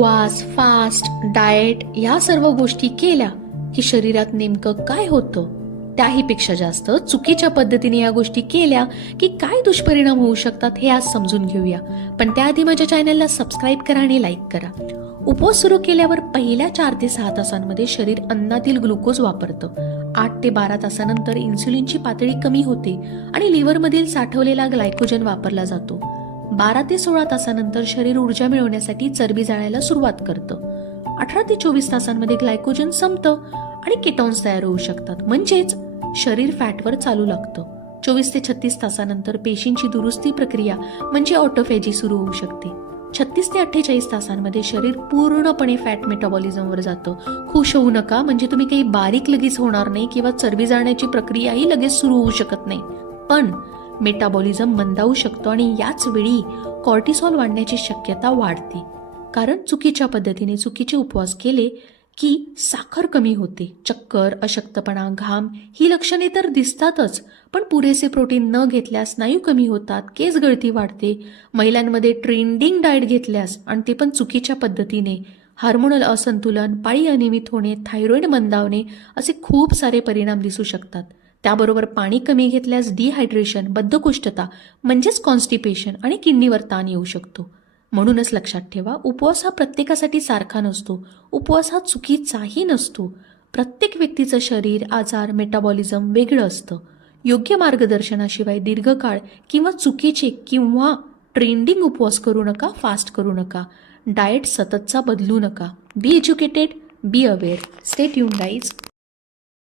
उपवास, fast, diet या सर्व गोष्टी केल्या की शरीरात नेमकं काय होतं, त्याहीपेक्षा जास्त चुकीच्या पद्धतीने या गोष्टी केल्या की काय दुष्परिणाम होऊ शकतात हे आज समजून घेऊया. पण त्याआधी माझ्या चॅनलला सबस्क्राईब करा आणि लाईक करा. उपवास सुरू केल्यावर पहिल्या 4 ते 6 तासांमध्ये शरीर अन्नातील ग्लुकोज वापरतं. 8 ते 12 तासानंतर इन्सुलिनची पातळी कमी होते आणि लिव्हरमधील साठवलेला ग्लायकोजन वापरला जातो. 12 ते 16 तासानंतर शरीर ऊर्जा मिळवण्यासाठी चरबी जाळायला सुरुवात करतं. 18 ते 24 तासांमध्ये ग्लायकोजन संपतं आणि केटॉन्स तयार होऊ शकतात, म्हणजेच शरीर फॅटवर चालू लागतं. 24 ते 36 तासानंतर पेशींची दुरुस्ती प्रक्रिया म्हणजे ऑटोफॅजी सुरू होऊ शकते. 36 ते 48 तासांमध्ये शरीर पूर्णपणे फॅट मेटाबॉलिझमवर जातं. खुश होऊ नका, म्हणजे तुम्ही काही बारीक लगेच होणार नाही किंवा चरबी जाळण्याची प्रक्रियाही लगेच सुरू होऊ शकत नाही, पण मेटाबॉलिझम मंदावू शकतो आणि याच वेळी कॉर्टिसॉल वाढण्याची शक्यता वाढते. कारण चुकीच्या पद्धतीने चुकीचे उपवास केले की साखर कमी होते, चक्कर, अशक्तपणा, घाम ही लक्षणे तर दिसतातच, पण पुरेसे प्रोटीन न घेतल्यास स्नायू कमी होतात, केस गळती वाढते. महिलांमध्ये ट्रेंडिंग डाएट घेतल्यास आणि ते पण चुकीच्या पद्धतीने हार्मोनल असंतुलन, पाळी अनियमित होणे, थायरॉइड मंदावणे असे खूप सारे परिणाम दिसू शकतात. त्याबरोबर पाणी कमी घेतल्यास डिहायड्रेशन, बद्धकोष्ठता म्हणजेच कॉन्स्टिपेशन आणि किडनीवर ताण येऊ शकतो. म्हणूनच लक्षात ठेवा, उपवास हा प्रत्येकासाठी सारखा नसतो. उपवास हा चुकीचाही नसतो. प्रत्येक व्यक्तीचं शरीर, आजार, मेटाबॉलिझम वेगळं असतं. योग्य मार्गदर्शनाशिवाय दीर्घकाळ किंवा चुकीचे किंवा ट्रेंडिंग उपवास करू नका, फास्ट करू नका, डाएट सततचा बदलू नका. Be educated, be aware. Stay tuned guys.